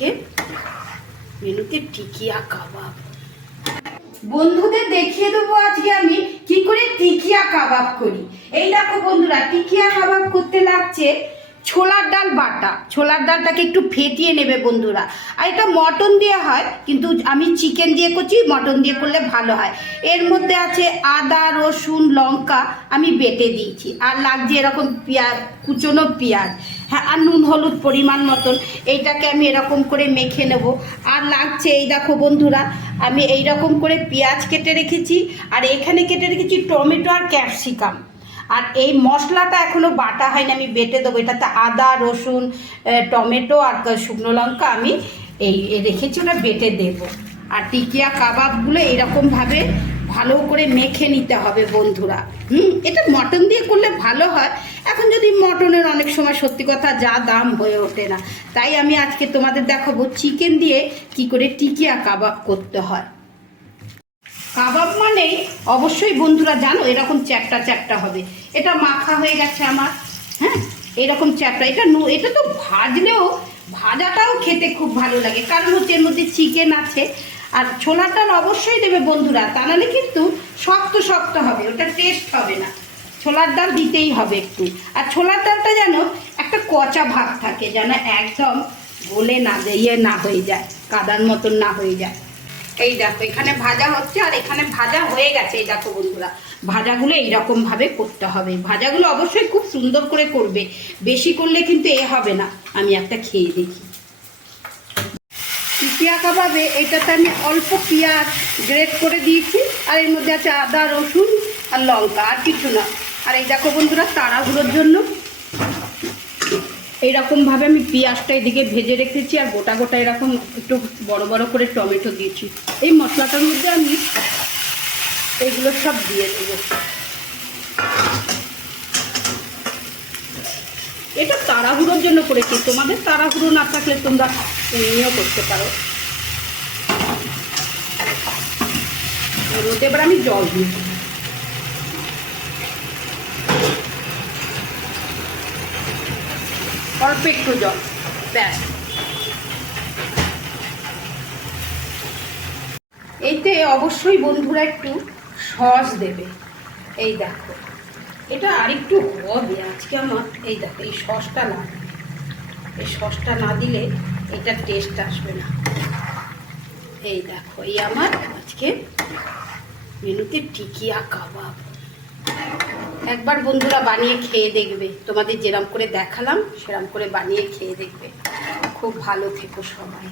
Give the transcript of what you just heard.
আজকে মেনুতে টিকিয়া কাবাব বন্ধুদের দেখিয়ে দেবো আজকে আমি কি করে টিকিয়া কাবাব করি। এই দেখো বন্ধুরা, টিকিয়া কাবাব করতে লাগছে ছোলার ডাল বাটা। ছোলার ডালটাকে একটু ফেটিয়ে নেবে বন্ধুরা। আর এটা মটন দিয়ে হয়, কিন্তু আমি চিকেন দিয়ে করছি, মটন দিয়ে করলে ভালো হয়। এর মধ্যে আছে আদা, রসুন, লঙ্কা আমি বেটে দিয়েছি। আর লাগছে এরকম পেঁয়াজ কুচনো পেঁয়াজ। হ্যাঁ আর নুন হলুদ পরিমাণ মতন। এইটাকে আমি এরকম করে মেখে নেব। আর লাগছে এই দেখো বন্ধুরা, আমি এই রকম করে পেঁয়াজ কেটে রেখেছি। আর এখানে কেটে রেখেছি টমেটো আর ক্যাপসিকাম। আর এই মশলাটা এখনও বাটা হয়নি, আমি বেটে দেবো। এটাতে আদা, রসুন টমেটো আর শুকনো লঙ্কা আমি এই রেখেছি, ওটা বেটে দেব। আর টিকিয়া কাবাবগুলো এরকমভাবে ভালো করে মেখে নিতে হবে বন্ধুরা। হুম, এটা মটন দিয়ে করলে ভালো হয়। এখন যদি মটনের অনেক সময় সত্যি কথা যা দাম হয়ে ওঠে না। তাই আমি আজকে তোমাদের দেখাবো চিকেন দিয়ে কি করে টিকিয়া কাবাব করতে হয়। কাবাব মানেই অবশ্যই বন্ধুরা জানো এরকম চ্যাপটা চ্যাপটা হবে। এটা মাখা হয়ে গেছে আমার হ্যাঁ? এরকম চ্যাপটা। এটা এটা তো ভাজলেও, ভাজাটাও খেতে খুব ভালো লাগে। কারণ হচ্ছে এর মধ্যে চিকেন আছে, আর ডাল অবশ্যই দেবে বন্ধুরা। তা নাহলে কিন্তু শক্ত শক্ত হবে, ওটা টেস্ট হবে না। ছোলার ডাল দিতেই হবে একটু। আর ছোলার ডালটা যেন একটা কচা ভাব থাকে, যেন একদম গলে না ইয়ে না হয়ে যায়, কাদার মতন না হয়ে যায়। এই দেখো, এখানে ভাজা হচ্ছে আর এখানে ভাজা হয়ে গেছে, এই দেখো বন্ধুরা। ভাজাগুলো এইরকম ভাবে করতে হবে। ভাজাগুলো অবশ্যই খুব সুন্দর করে করবে। বেশি করলে কিন্তু এ হবে না। আমি একটা খেয়ে দেখি। পিয়া কাবাবে এটাতে আমি অল্প পেঁয়াজ গ্রেট করে দিয়েছি, আর এর মধ্যে আছে আদা, রসুন আর লঙ্কা, আর কিছু না। আর এই দেখো বন্ধুরা, তাড়াহুড়োর জন্য এইরকমভাবে আমি পেঁয়াজটা এদিকে ভেজে রেখেছি আর গোটা গোটা এরকম একটু বড় বড় করে টমেটো দিয়েছি। এই মশলাটার মধ্যে আমি এগুলো সব দিয়ে দেবো। এটা তাড়াহুড়োর জন্য করেছি। তোমাদের তাড়াহুড়ো না থাকলে তোমরা এমনিও করতে পারো। মধ্যে এবার আমি জল দিই অল্প একটু জল ব্যাস এইতে অবশ্যই বন্ধুরা একটু সস দেবে। এই দেখো। এটা আরেকটু হবে আজকে আমার। এই দেখো, এই সসটা না। এই সসটা না দিলে এটা টেস্ট আসবে না। এই দেখো, এই আমার আজকে মেনুতে টিকিয়া কাবাব। একবার বন্ধুরা বানিয়ে খেয়ে দেখবে। তোমাদের যেরম করে দেখালাম, সেরম করে বানিয়ে খেয়ে দেখবে। খুব ভালো থেকো সবাই।